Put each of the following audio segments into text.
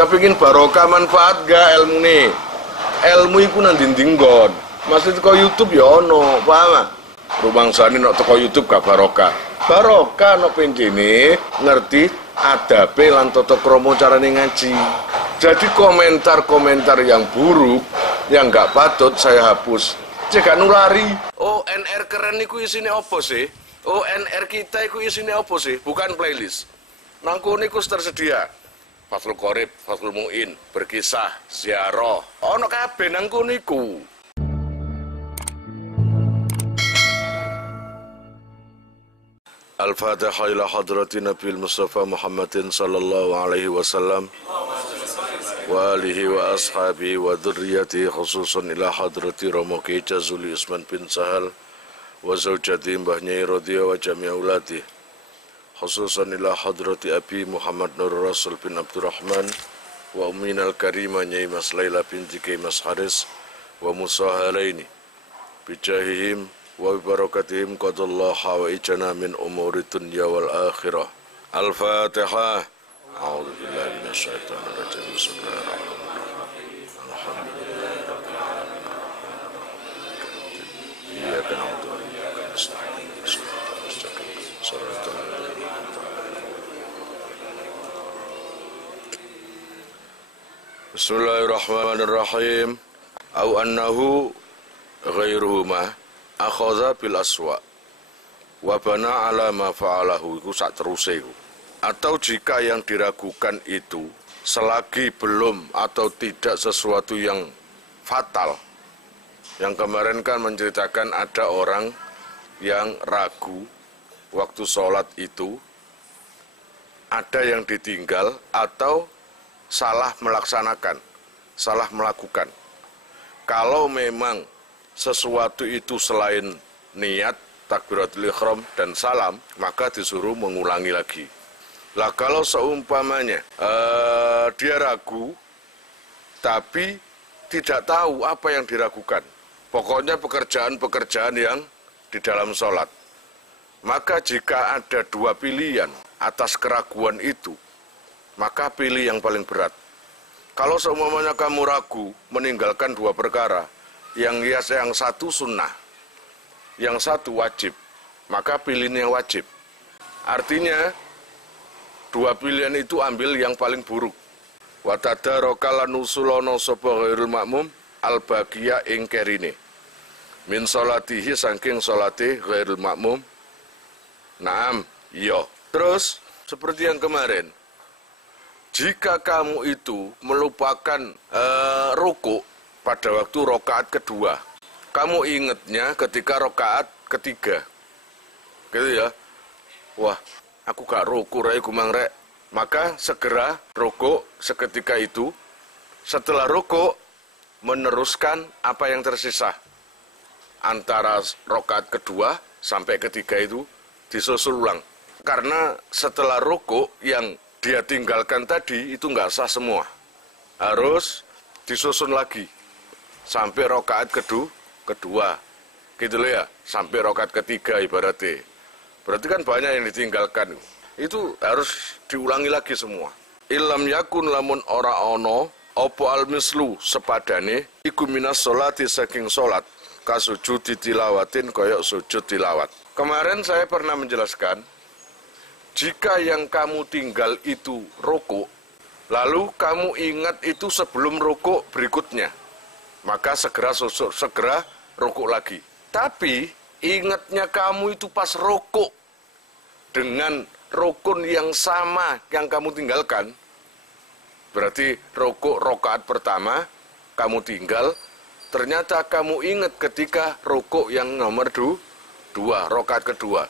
Kepingin barokah manfaat gak ilmu nih? Ilmu iku nang dinding nggon. Maksud teko YouTube ya ono, paham? Rumangsane nek teko YouTube gak barokah. Barokah no penjene ngerti adabe lan tata krama carane ngaji. Jadi komentar-komentar yang buruk yang gak patut saya hapus. Cek nulari. ONR keren niku isine apa sih? ONR kita iku isine apa sih? Bukan playlist. Nangku niku tersedia. Fathul Qorib, Fathul Mu'in, berkisah, ziarah. Ono kabeh nangku niku. Al-Fatihah ila hadrati Nabil Mustafa Muhammadin sallallahu alaihi wasallam wa alihi wa ashabihi wa dhurriyyatihi khususan ila hadrati Romoki Jazuli Usman bin Sahal wa zawjati Mbah Nyai Rodhiya wa jami' auladi khususan ila hadrati Abi Muhammad Nur Rasul bin Abdurrahman wa umminal karimah Nyai Mas Laila binti Kiai Mas Haris wa musahalaini bijahihim wa barakatihim qadallahu hawaijana min umuri dunya wal akhirah. Al-Fatihah. A'udzu billahi minasyaitonir rajim. Bismillahirrahmanirrahim. Alhamdulillahirabbil alamin. Iyyaka na'budu wa iyyaka nasta'in. Shiratal ladzina an'amta 'alaihim. Bismillahirrahmanirrahim. Au annahu ghairuhuma akhadha bil aswa wa bana ala ma fa'alahu iku sak teruse iku. Atau jika yang diragukan itu selagi belum atau tidak sesuatu yang fatal. Yang kemarin kan menceritakan ada orang yang ragu waktu sholat itu, ada yang ditinggal atau salah melaksanakan, salah melakukan. Kalau memang sesuatu itu selain niat, takbiratul ihram dan salam, maka disuruh mengulangi lagi. Lah kalau seumpamanya dia ragu, tapi tidak tahu apa yang diragukan, pokoknya pekerjaan-pekerjaan yang di dalam sholat, maka jika ada dua pilihan atas keraguan itu, maka pilih yang paling berat. Kalau seumpamanya kamu ragu meninggalkan dua perkara, yang satu sunnah, yang satu wajib, maka pilihnya wajib. Artinya dua pilihan itu ambil yang paling buruk. Wa tadaraka lan usulono sapa ghairul makmum al-baqiya ing kerine min salatihi saking salate ghairul makmum. Naam, iya. Terus seperti yang kemarin, jika kamu itu melupakan rukuk pada waktu rokaat kedua, kamu ingatnya ketika rokaat ketiga, gitu ya. Wah, aku gak rukuk rek gumang rek. Maka segera rukuk seketika itu. Setelah rukuk meneruskan apa yang tersisa antara rokaat kedua sampai ketiga itu disusul ulang. Karena setelah rukuk yang dia tinggalkan tadi itu nggak sah semua, harus disusun lagi sampai rokaat kedua, gitu loh ya, sampai rokaat ketiga ibaratnya. Berarti kan banyak yang ditinggalkan, itu harus diulangi lagi semua. Ilam yakun lamun ora ono opo al-mislu sepadane iku minas sholati saking sholat kasujud tilawatin koyok sujud tilawat. Kemarin saya pernah menjelaskan, jika yang kamu tinggal itu rukuk, lalu kamu ingat itu sebelum rukuk berikutnya, maka segera rukuk lagi. Tapi ingatnya kamu itu pas rukuk dengan rukun yang sama yang kamu tinggalkan, berarti rukuk rokaat pertama kamu tinggal, ternyata kamu ingat ketika rukuk yang nomor 2, rokaat kedua,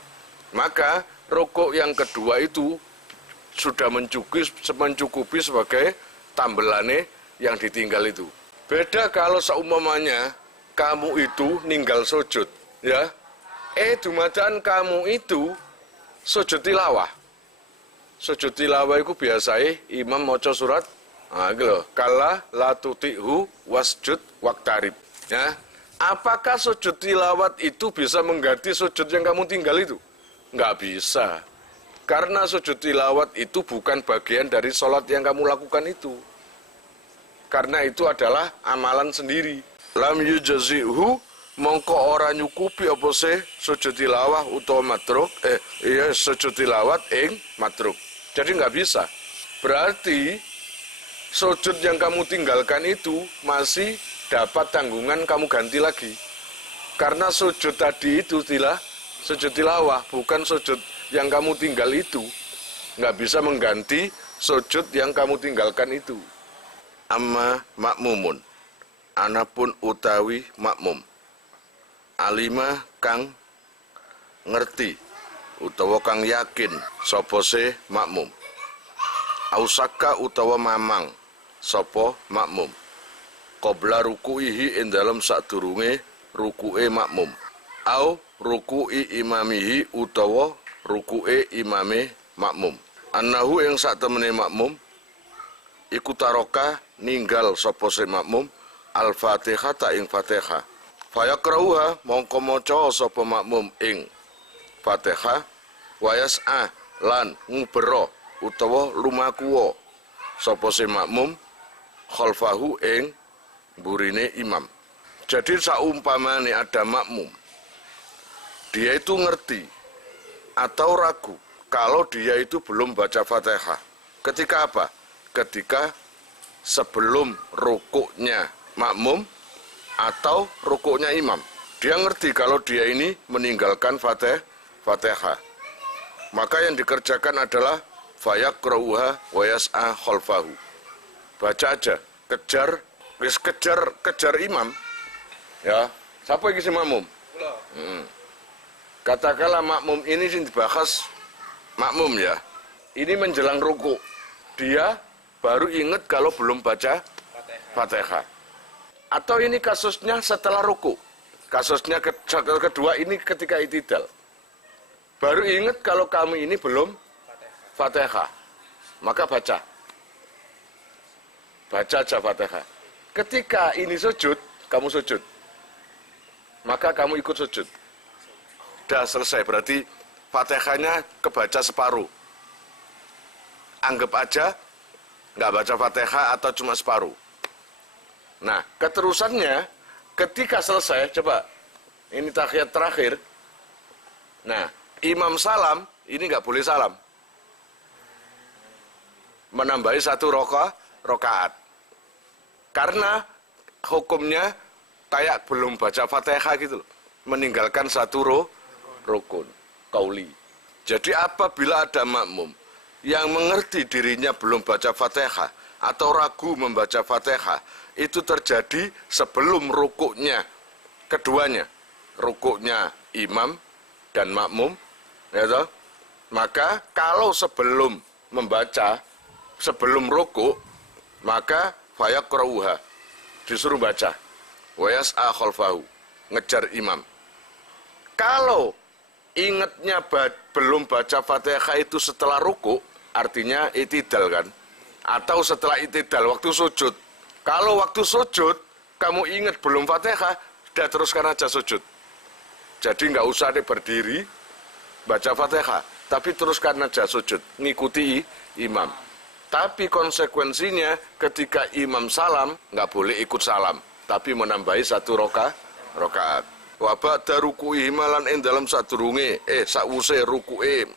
maka rukuk yang kedua itu sudah mencukupi sebagai tambelane yang ditinggal itu. Beda kalau seumpamanya kamu itu ninggal sujud, ya. Dumadakan kamu itu sujud tilawah. Sujud tilawah itu biasanya imam maca surat, gitu. Kala la tuti'hu wasjud waqtarib. Ya. Apakah sujud tilawat itu bisa mengganti sujud yang kamu tinggal itu? Nggak bisa. Karena sujud tilawat itu bukan bagian dari sholat yang kamu lakukan itu. karena itu adalah amalan sendiri. Lam yujazihu mongko ora nyukupi apa sih sujud tilawah utawa matruk sujud tilawat ing matruk. Jadi nggak bisa. Berarti sujud yang kamu tinggalkan itu masih dapat tanggungan kamu ganti lagi. Karena sujud tadi itu sujud tilawah, bukan sujud yang kamu tinggal itu. Nggak bisa mengganti sujud yang kamu tinggalkan itu. Amma makmumun, anapun utawi makmum. Alima kang ngerti, utawa kang yakin, sapa se makmum. Ausaka utawa mamang, sapa makmum. Qabla ruku'ihi ing dalem sadurunge ruku'e makmum. Au ruku'i imamihi utawa ruku'e imame makmum. Annahu yang sak temene makmum iku taroka ninggal sapa se makmum al-Fatihah ta ing Fatihah. Fayakrauha mongko maca sapa makmum ing Fatihah wa yas'a lan ngubero utawa lumakuwa sapa se makmum khalfahu ing burine imam. Jadi saumpamane ada makmum, dia itu ngerti atau ragu kalau dia itu belum baca Fatihah. Ketika apa? Ketika sebelum rukuknya makmum atau rukuknya imam. Dia ngerti kalau dia ini meninggalkan Fatihah. Maka yang dikerjakan adalah fayaqra'uha wa yas'a khalfahu. Baca aja, kejar imam. Ya, siapa yang si makmum? Katakanlah makmum ini sing dibahas makmum ya. Ini menjelang ruku. Dia baru ingat kalau belum baca Fatihah. Atau ini kasusnya setelah ruku. Kasusnya kedua ini ketika itidal. Baru ingat kalau kamu ini belum Fatihah. Maka baca. Baca aja Fatihah. Ketika ini sujud, kamu sujud. Maka kamu ikut sujud. Sudah selesai, berarti Fatihahnya kebaca separuh. Anggap aja nggak baca Fatihah atau cuma separuh. Nah, keterusannya ketika selesai, coba ini tahiyat terakhir. Nah, imam salam, ini nggak boleh salam. Menambahi satu rokaat. Karena hukumnya kayak belum baca Fatihah gitu loh. Meninggalkan satu rukun qauli. Jadi apabila ada makmum yang mengerti dirinya belum baca Fatihah atau ragu membaca Fatihah, itu terjadi sebelum rukuknya keduanya, rukuknya imam dan makmum, ya toh? Maka kalau sebelum membaca, sebelum rukuk, maka fayaqra'uha, disuruh baca. Wa yas'a khalfahu, ngejar imam. Kalau ingatnya belum baca Fatihah itu setelah ruku, artinya itidal kan? Atau setelah itidal, waktu sujud. Kalau waktu sujud, kamu ingat belum Fatihah, sudah teruskan aja sujud. Jadi nggak usah berdiri, baca Fatihah, tapi teruskan aja sujud, ngikuti imam. Tapi konsekuensinya ketika imam salam, nggak boleh ikut salam, tapi menambahi satu rokaat. Wa ba'da ruku'i malan ing dalam sadurunge sakwuse ruku'e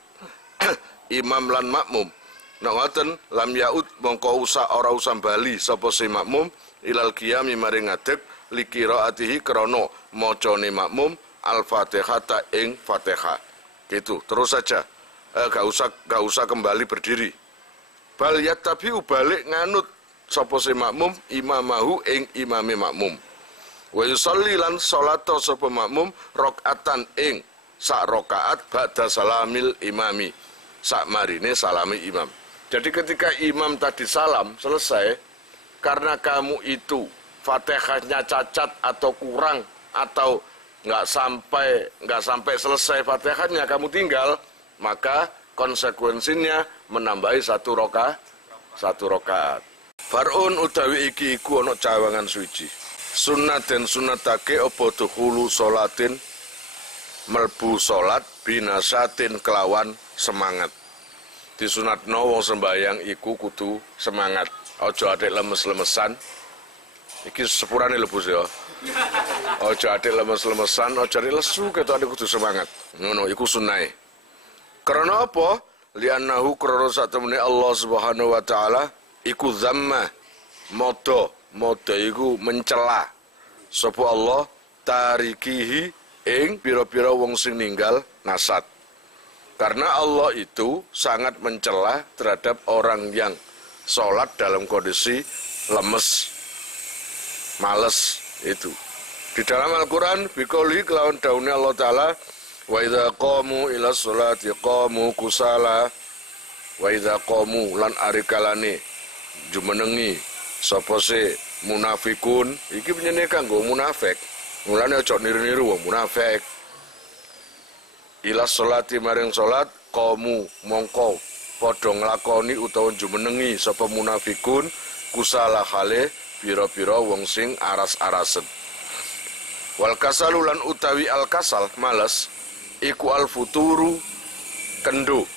imam lan makmum. Ngoten lam yaud mongko ora usah bali sapa si makmum ilal qiyami maring ngadeg li qiraatihi krana macane makmum al-Fatihah ing Fatihah. Gitu, terus saja. Gak usah kembali berdiri. Bal yattabi'u balik nganut sapa si makmum imamahu ing imame makmum. Wa yusalli lan salata sapa makmum rakaatan ing sak rakaat ba'da salamil imami. Sak marine salami imam. Jadi ketika imam tadi salam selesai, karena kamu itu Fatihahnya cacat atau kurang atau nggak sampai selesai Fatihahnya kamu tinggal, maka konsekuensinya menambahi satu rokaat. Far'un utawi iki iku ana cawangan suci. Sunat dan sunatake apa dukhulu sholatin melbu salat binasatin kelawan semangat. Disunatno wong sembayang iku kudu semangat. Aja atik lemes-lemesan, Iki sepurane lebus ya. Ojo ade lemes-lemesan, ojo ade lesu ketokane kudu semangat. Ngono iku sunnah. Karena apa? Li'annahu karena satemene Allah Subhanahu wa taala iku zamma modo iku mencela sapa Allah tarikihi ing pira-pira wong sing ninggal nasat. Karena Allah itu sangat mencela terhadap orang yang sholat dalam kondisi lemes, males itu. Di dalam Al-Quran, bikoli kelawan daunnya Allah Ta'ala, wa idza qamu ila sholati qamu kusala, wa idza qamu lan arikalane jumenengi sapa se munafikun, iki penyenenge kanggo munafik. Mulane aja niru-niru wong munafik. Ila sholati maring sholat qamu mongko padha nglakoni utawa jumenengi sapa munafikun kusala hale pira-pira wong sing aras-arasen. Wal kasalu lan utawi al kasal malas iku al futuru kendo.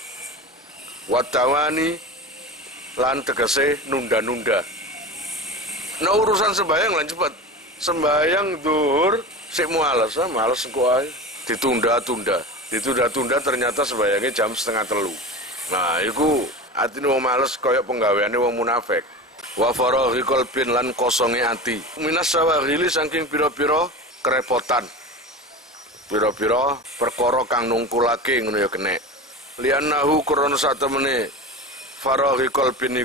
Watawani lan tegese nunda-nunda. Nah urusan sembahyang lan cepet. Sembahyang zuhur sik males, males engko ae. Ditunda-tunda ternyata sembayangnya jam 2:30. Nah, iku atine wong males kaya penggaweane wong munafik. Wa faraghi qalbin lan kosonge ati. Minas sawaghili saking pira-pira kerepotan. Pira-pira perkara kang nungkulake ngono ya kenek. Li'annahu krana satemene faraghi qalbin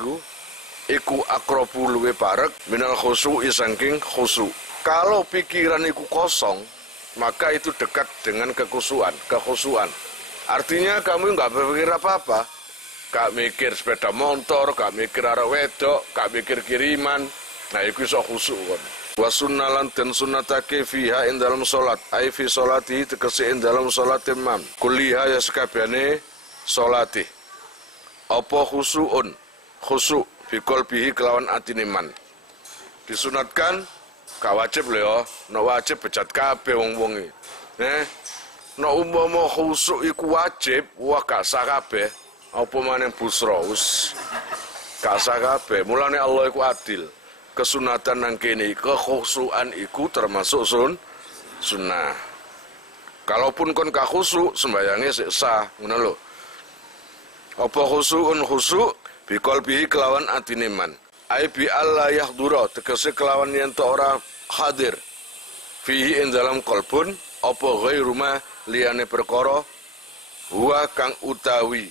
iku akrabu luwe parek minal khusu'i saking khusu. Kalau pikiran iku kosong, maka itu dekat dengan kekhusuan. Artinya kamu nggak berpikir apa-apa. Gak mikir sepeda motor, gak mikir arah wedok, gak mikir kiriman. Nah, itu iso khusyuk kan. Wa sunnalan dan sunnatake fiha ing dalam salat. Ai fi salati tegese ing dalam salat imam. Kuliha ya sekabehane salati. Apa khusyukun? Khusyuk fi qalbihi kelawan atine man. Disunatkan gak wajib lho ya, nek wajib bejat kabeh wong-wong iki. Nek umpama khusyuk iku wajib, wah gak sah kabeh. Apa maneh busra wis gak sah kabeh. Mulane Allah iku adil. Kesunatan nang kene kekhusyukan iku termasuk sunnah. Kalaupun kon gak khusyuk, sembayange sik sah, ngono lho. Apa khusyukun khusyuk bi qalbihi kelawan atine man. Ai bi Allah yahdura tegese kelawan yen to ora hadir fihi ing dalam qalbun apa ghairu ma liyane perkara huwa kang utawi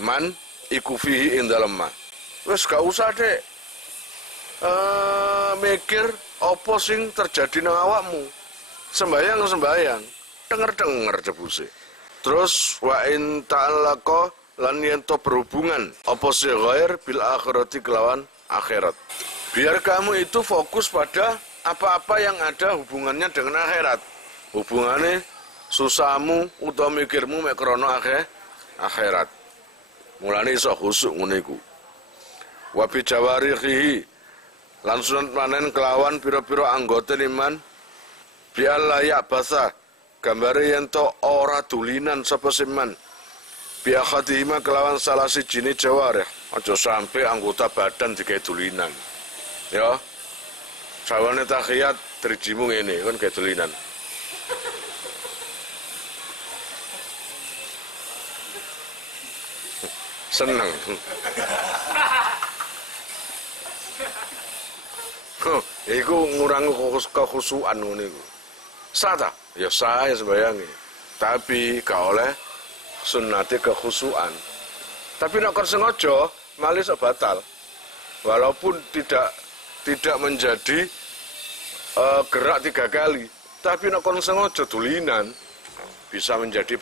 man iku fihi ing dalam ma. Wis gak usah dek mikir apa sing terjadi nang awakmu. Sembayang denger jebuse. Terus wa in ta'alaqa lan yen to berhubungan apa sih ghair bil akhirati kelawan akhirat. Biar kamu itu fokus pada apa-apa yang ada hubungannya dengan akhirat. Hubungannya susahmu utawa mikirmu mek krana akhirat. Mulane iso khusyuk ngene iku. Wa bi jawarihi lan sunat manen kelawan pira-pira anggota iman bi Allah ya basa gambare yen to ora dulinan sapa siman bi akhadihima kelawan salah siji jawarih. Aja sampai anggota badan digawe dulinan. Ya. Sawane tahiyat terjimu ngene kan gawe dulinan. Seneng. Iku ngurangi kekhusyukan ngene iku. Sah ta? Ya sah ya sembayange. Tapi gak oleh sunnate kekhusyukan. Tapi nek kon sengaja malah iso batal. Walaupun tidak menjadi gerak 3 kali, tapi nek kon sengaja dulinan bisa menjadi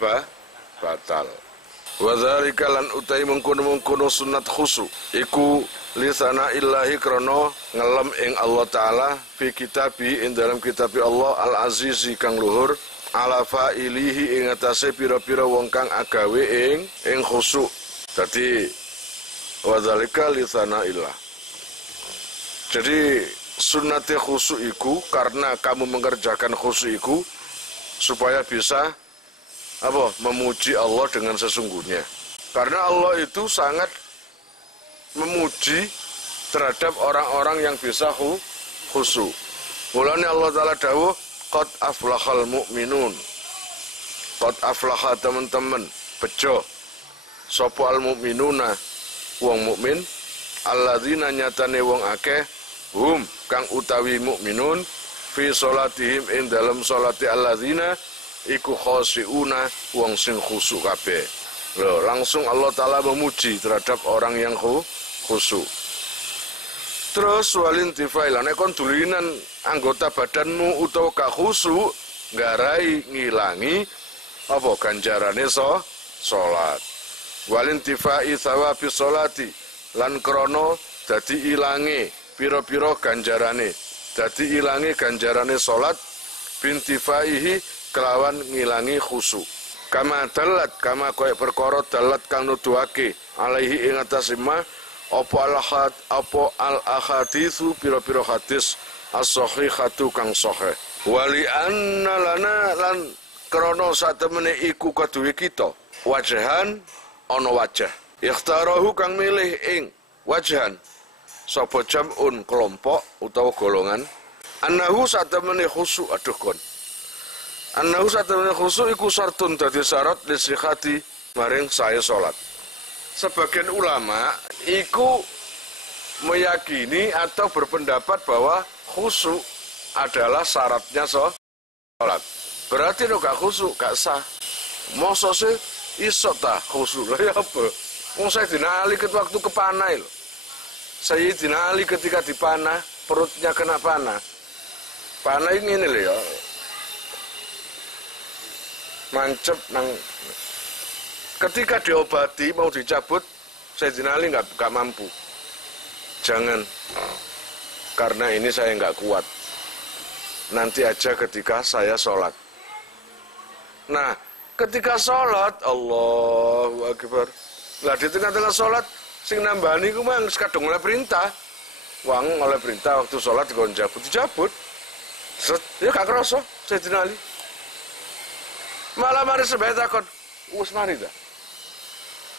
batal. Wa dzalika lan utai mengkono-mengkono sunat khusyuk iku lisana illahi krana ngelem ing Allah taala fi kitabi ing dalam kitab Allah al-azizi kang luhur ala fa'ilihi ing atase pira-pira wong kang agawe ing khusyuk. Dadi wa dzalika lisana illah. Jadi sunnate khusyuk iku karena kamu mengerjakan khusyuk iku supaya bisa memuji Allah dengan sesungguhnya. Karena Allah itu sangat memuji terhadap orang-orang yang bisa khusyuk. Mulane Allah Ta'ala dawuh, qad aflahal mu'minun. Qad aflaha teman-teman, bejo. Sopo al mu'minuna, wong mukmin, alladzina nyatane wong akeh, hum kang utawi mukminun, fi sholatihim ing dalam sholati alladzina, iku khosyi'una wong sing khusyuk kabeh. Loh, langsung Allah Ta'ala memuji terhadap orang yang khusyuk. Terus walin tifailan kon dulinan anggota badanmu utawa gak khusyuk nggarai ngilangi apa ganjarane salat. Walin tifai thawabi sholati lan krono dadi ilangi pira-pira ganjarane. Dadi ilangi ganjarane salat bintifaihi kelawan ngilangi khusyuk. Kama dalat kama koyo perkara dalat kang nuduhake alaihi ing atase ma apa al-ahaditsu pira-pira hadis as-sahihatu kang sahih. Wali anna lana lan krana satemene iku kaduwe kita wajahan ana wajah. Ikhtarahu kang milih ing wajahan sapa jam'un kelompok utawa golongan annahu satemene khusyuk aduh kon. Annahu satemene khusyuk iku sartun dadi syarat lisihati maring sae salat. Sebagian ulama iku meyakini atau berpendapat bahwa khusyuk adalah syaratnya sholat. Berarti no gak khusyuk, gak sah. Masa sih iso ta khusyuk? Lah ya apa? Wong Sayyidina Ali waktu kepanah lho. Sayyidina Ali ketika dipanah, perutnya kena panah. Panah ini lho ya. Mancep nang. Ketika diobati mau dicabut, Sayyidina Ali nggak mampu. Jangan, karena ini saya nggak kuat. Nanti aja ketika saya sholat. Nah, ketika sholat, Allahu Akbar. Lah di tengah-tengah sholat, sing nambani ku mang kadung oleh perintah. Wang oleh perintah waktu sholat dikon dijabut. Set, ya gak kerasa Sayyidina Ali. Malah mari sebaya takon, wis mari dah.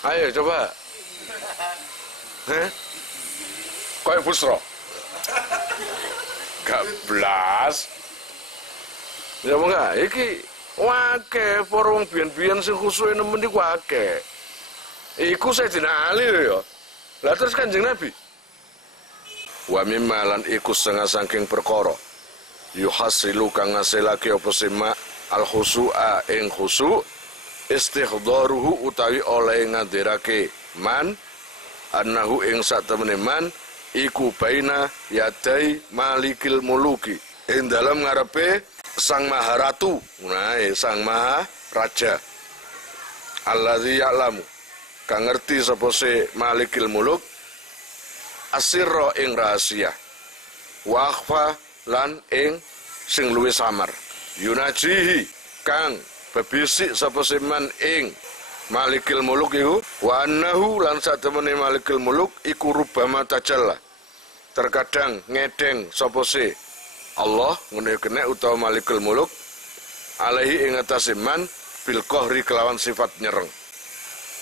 Ayo coba. Kayak busro. Gak blas. Ya enggak, iki wake para wong biyen-biyen sing khusyuk nemen iku wake. Iku Sayyidina Ali ya. Lah terus Kanjeng Nabi. Wa mimma lan iku setengah saking perkara. Yuhasilu kang ngasilake apa sema al khusu'a ing khusu' istihdaruhu utawi oleh ngadirake man annahu ing satemene man iku baina yadai malikil muluki ing dalam ngarepe sang maharatu sang maha raja alladzi ya'lamu kang ngerti sapa se malikil muluk asirra ing rahasia wa akhfa lan ing sing luwih samar yunajihi kang bebisik sapa seman ing malikil muluk iku wa annahu lan satemene malikil muluk iku rubama tajalla terkadang ngedeng sapa se Allah ngene kene utawa malikul muluk alaihi ing atase man bil qahri kelawan sifat nyereng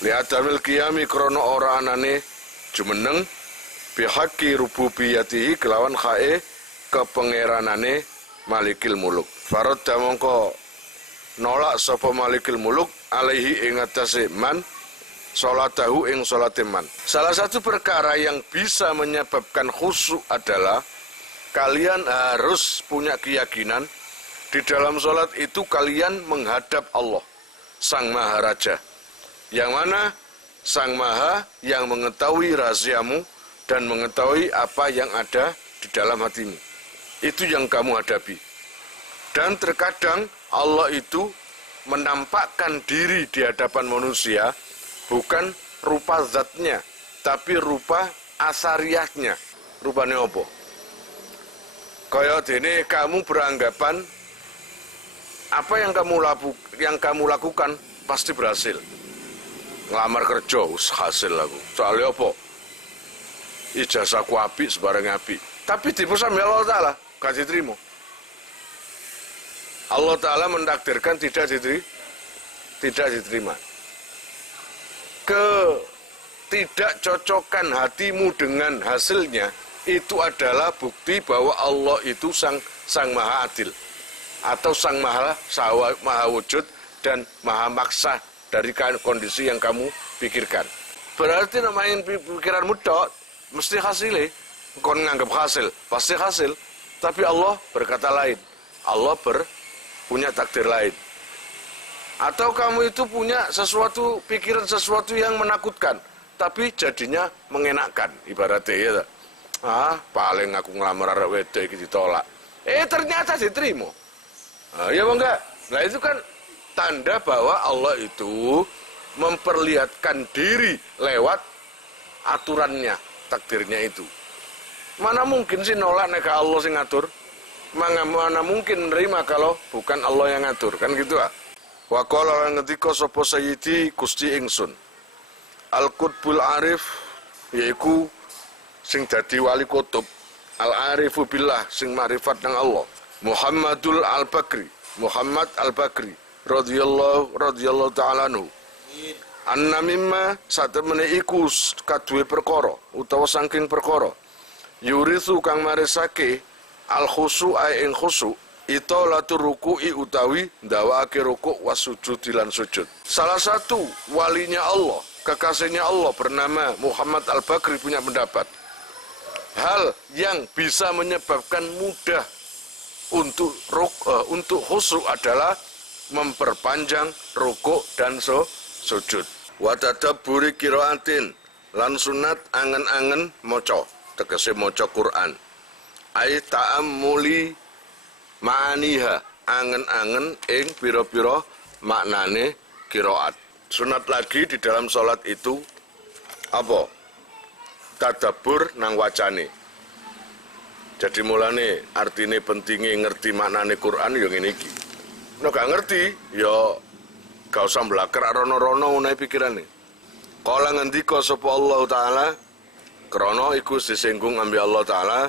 li adamil qiyami krana ora anane jumeneng bihaqqi rububiyatihi kelawan khae kepengeranane malikil muluk faradda mongko nolak sapa malikil muluk alaihi ing atase man salatahu ing salate man. Salah satu perkara yang bisa menyebabkan khusyuk adalah kalian harus punya keyakinan di dalam salat itu kalian menghadap Allah Sang Maharaja. Yang mana Sang Maha yang mengetahui rahasiamu dan mengetahui apa yang ada di dalam hatimu. Itu yang kamu hadapi. Dan terkadang Allah itu menampakkan diri di hadapan manusia bukan rupa zatnya, tapi rupa asariahnya. Rupanya apa? Kayak dene kamu beranggapan apa yang kamu lakukan pasti berhasil. Ngelamar kerja hasil aku. Soalnya apa? Ijazahku apik sebarang apik. Tapi tipu sampe Allah Ta'ala gak diterima. Allah Ta'ala mentakdirkan tidak diterima. Ketidakcocokan hatimu dengan hasilnya itu adalah bukti bahwa Allah itu sang maha adil atau sang maha wujud dan maha maksa dari kondisi yang kamu pikirkan. Berarti namanya pikiranmu tok mesti hasilnya. Kau nganggap hasil, pasti hasil. Tapi Allah berkata lain. Allah punya takdir lain. Atau kamu itu punya sesuatu, pikiran sesuatu yang menakutkan, tapi jadinya mengenakkan, ibaratnya ya. Paling aku ngelamar arek wedok iki ditolak. Ternyata diterima. Ya enggak? Nah itu kan tanda bahwa Allah itu memperlihatkan diri lewat aturannya, takdirnya itu. Mana mungkin sih nolak nek Allah sing ngatur? Mana mungkin nerima kalau bukan Allah yang ngatur, kan gitu ah. Wa qala lan ngendika sapa sayyidi Gusti ingsun. Al-Qutbul Arif yaiku sing dadi wali kutub, Al-Arifu billah sing makrifat nang Allah. Muhammadul Al-Bakri, Muhammad Al-Bakri radhiyallahu ta'ala anhu. Anna mimma satemene iku kaduwe perkara utawa saking perkara yurithu kang marisake al-khusu'a ing khusu' itolatu ruku'i utawi ndawake rukuk wasujud lan sujud. Salah satu walinya Allah, kekasihnya Allah bernama Muhammad Al-Bakri punya pendapat. Hal yang bisa menyebabkan mudah untuk khusyuk adalah memperpanjang rukuk dan sujud. Wa tadabburi qiraatin lan sunat angen-angen maca, tegese maca Quran. Ai ta'ammuli ma'aniha angen-angen ing pira-pira maknane qiraat. Sunat lagi di dalam salat itu apa? Tadabbur nang wacane. Jadi mulane artine pentinge ngerti maknane Quran ya ngene iki. Nek gak ngerti ya gak usah mblakar rono-rono ngene pikirane. Kala ngendika sapa Allah taala krana iku disinggung ambi Allah taala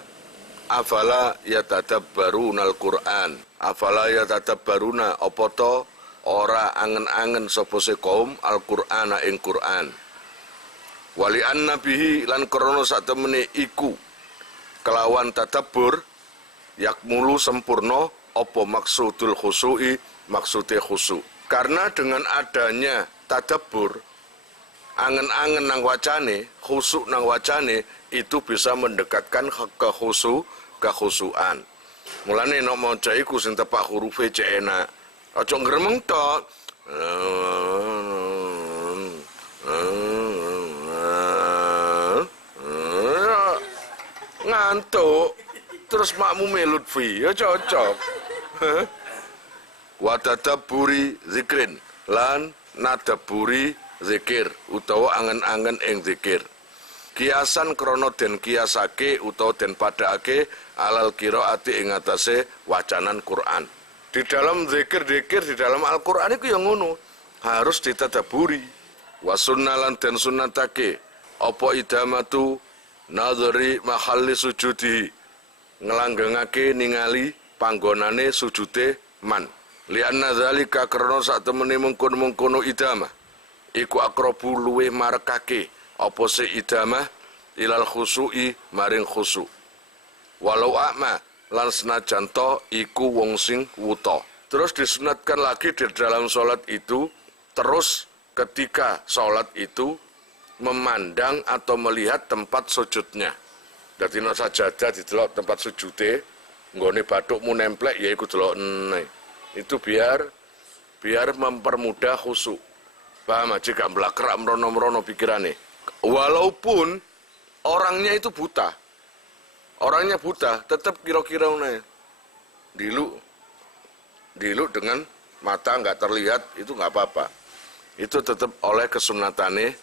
afala yatadabbaruna al-Qur'an. Afala yatadabbaruna apa to ora angen-angen sapa se kaum Al-Qur'ana ing Qur'an. Wali annabihi lan krana satemene iku kelawan tadabbur yakmulu sempurna apa maksudul khusu'i maksude khusu'. Karena dengan adanya tadabbur angen-angen nang wacane, khusuk nang wacane itu bisa mendekatkan kekhusuan. Mulane nek maca iku sing tepak hurufe cek enak. Aja ngremeng tok. Ngantuk terus makmume Lutfi ya cocok. Wa tadabburi zikrin lan nadaburi zikir utawa angen-angen ing zikir. Kiasan krono den kiasake utawa den padhaake alal qiraati ing atase wacanan Quran. Di dalam zikir-zikir di dalam Al-Qur'an itu yang ngono, harus ditadaburi. Wa sunnalan den sunnatake apa idamatu nadhari mahalli sujudi ngelanggengake ningali panggonane sujude man. Lianna dzalika krana sak temene mungkon-mungkono idamah iku akrabu luweh marekake apa se idamah ilal khusu'i maring khusuk. Walau akma lan senajan to iku wong sing wuta. Terus disunatkan lagi di dalam sholat itu, terus ketika sholat itu memandang atau melihat tempat sujudnya. Dadi nek sajadah didelok tempat sujude, nggone bathukmu nemplek ya iku delok itu biar mempermudah khusyuk. Paham aja gak mblakrak merono-merono pikirane. Walaupun orangnya itu buta. Orangnya buta, tetap kira-kira diluk dengan mata nggak terlihat itu nggak apa-apa. Itu tetap oleh kesunatane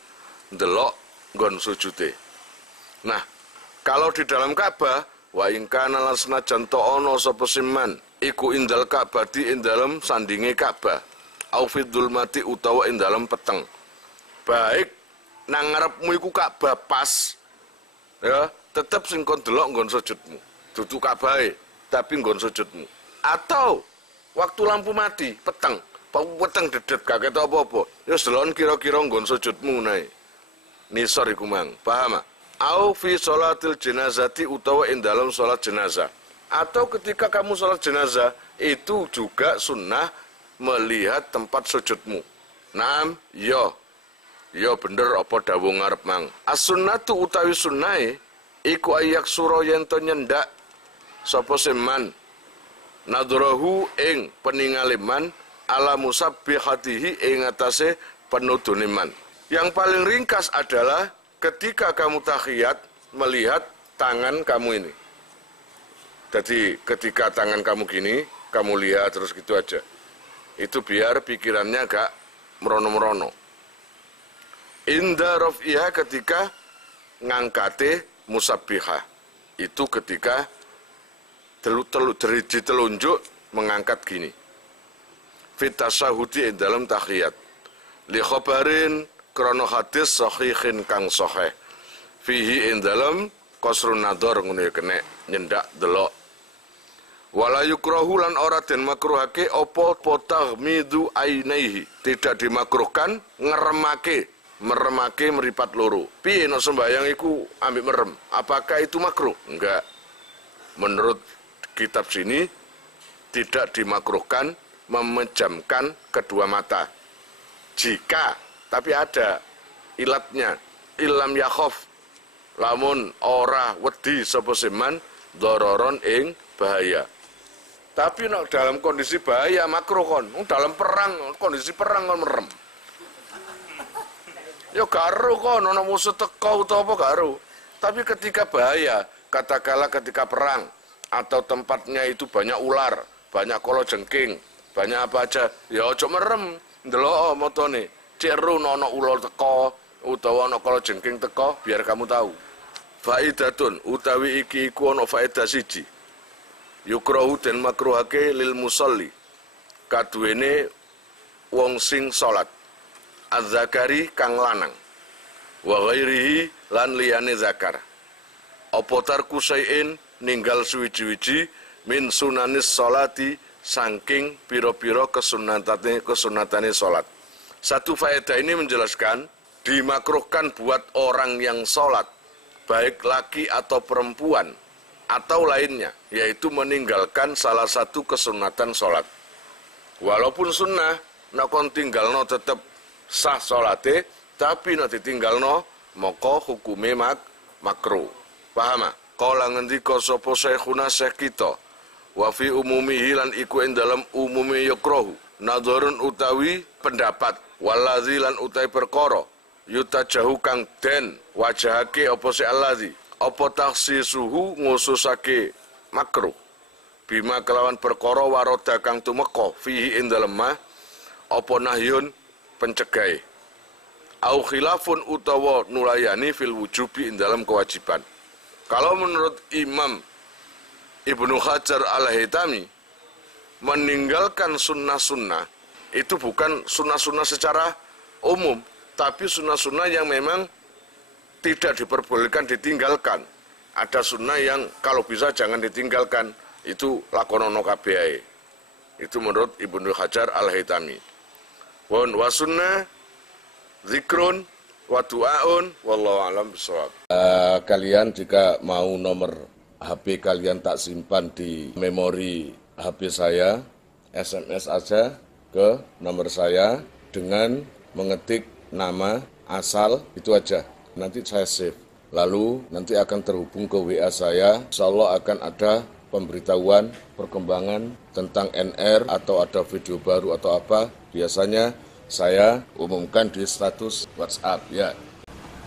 ndelok nggon sujude. Nah, kalau di dalam Ka'bah wa in kana lasna janto ono sapa siman iku indal Ka'bah di indalem sandinge Ka'bah au fidul mati utawa indalem peteng. Baik nang ngarepmu iku Ka'bah pas ya, tetep sing kon delok nggon sujudmu. Dudu Ka'bahe, tapi nggon sujudmu. Atau waktu lampu mati, peteng dedet gak ketok apa-apa. Ya delok kira-kira nggon sujudmu nae. Nisor iku mang, paham? Au fi sholatil jenazati utawa ing dalam sholat jenazah. Atau ketika kamu sholat jenazah, itu juga sunnah melihat tempat sujudmu. Naam, yo bener apa dawuh ngarep mang. As-sunnatu utawi sunnahe iku ayak sura yen to nyendak sapa seman nadrahu ing peningaliman ala musabbihatihi ing atase penudune man. Yang paling ringkas adalah ketika kamu tahiyat melihat tangan kamu ini. Jadi ketika tangan kamu gini, kamu lihat terus gitu aja. Itu biar pikirannya gak merono-merono. Inda raf'iha ketika ngangkate musabbihah. Itu ketika telunjuk mengangkat gini. Fit tasyahudi dalam tahiyat. Li khabarin krono hadis sahihin kang sahih. Fihi ing dalam qasrun nadhar ngene kene nyendak delok. Wala yukrahu lan ora den makruhake apa taghmidu ainaihi. Tidak dimakruhkan meremake meripat loro. Piye nek sembayang iku ambek merem? Apakah itu makruh? Enggak. Menurut kitab sini tidak dimakruhkan memejamkan kedua mata. Jika, tapi ada ilatnya, ilam yakhaf, lamun ora wedi sapa seman dororon ing bahaya. Tapi nek dalam kondisi bahaya makruh kon, dalam perang, kondisi perang kon merem. Ya garu kon ana musuh teko utawa apa garu. Tapi ketika bahaya, katakanlah ketika perang atau tempatnya itu banyak ular, banyak kalajengking, banyak apa aja, ya aja merem. Ndelok motone, ceru ana ular teko utawa ana kalajengking teko, biar kamu tahu. Faidatun utawi iki iku ana faedah siji. Yukrahu den makruhake lil musolli. Kaduwene wong sing salat. Az-zakari kang lanang. Wa ghairihi lan liyane zakar. Apa tarku sayin ninggal suwiji-wiji min sunanis salati saking pira-pira kesunatane salat. Satu faedah ini menjelaskan dimakruhkan buat orang yang salat baik laki atau perempuan atau lainnya, yaitu meninggalkan salah satu kesunatan sholat. Walaupun sunnah, nak kon tinggalno tetap sah sholate, tapi nak ditinggalno moko hukume makruh. Paham? Kala ngendika sapa syekhuna syekh kita, wa fi umumihi lan iku ing dalam umume yukrahu, nadharun utawi pendapat, waladzi lan utawi perkara, yutajahu kang den wajahake apa si alladzi. Apa taksisuhu ngususake makruh bima kelawan perkara waroda kang tumeka fihi ing dalem ma apa nahyun pencegahe au khilafun utawa nulayani fil wujubi ing dalam kewajiban. Kalau menurut Imam Ibnu Hajar Al-Haytami, meninggalkan sunnah-sunnah itu bukan sunnah-sunnah secara umum, tapi sunnah-sunnah yang memang tidak diperbolehkan ditinggalkan. Ada sunnah yang kalau bisa jangan ditinggalkan. Itu lakonono kabeh. Itu menurut Ibnu Hajar Al-Haytami. Wa sunnah zikrun wa du'aun wallahu a'lam bishawab. Kalian jika mau nomor HP kalian tak simpan di memori HP saya, SMS aja ke nomor saya dengan mengetik nama asal itu aja. Nanti saya save, lalu nanti akan terhubung ke WA saya. Insya Allah akan ada pemberitahuan perkembangan tentang NR atau ada video baru atau apa. Biasanya saya umumkan di status WhatsApp ya.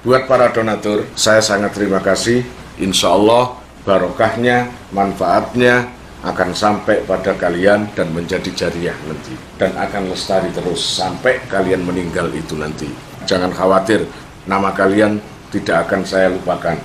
Buat para donatur, saya sangat terima kasih. Insya Allah barokahnya, manfaatnya akan sampai pada kalian dan menjadi jariah nanti. Dan akan lestari terus sampai kalian meninggal itu nanti. Jangan khawatir. Nama kalian tidak akan saya lupakan.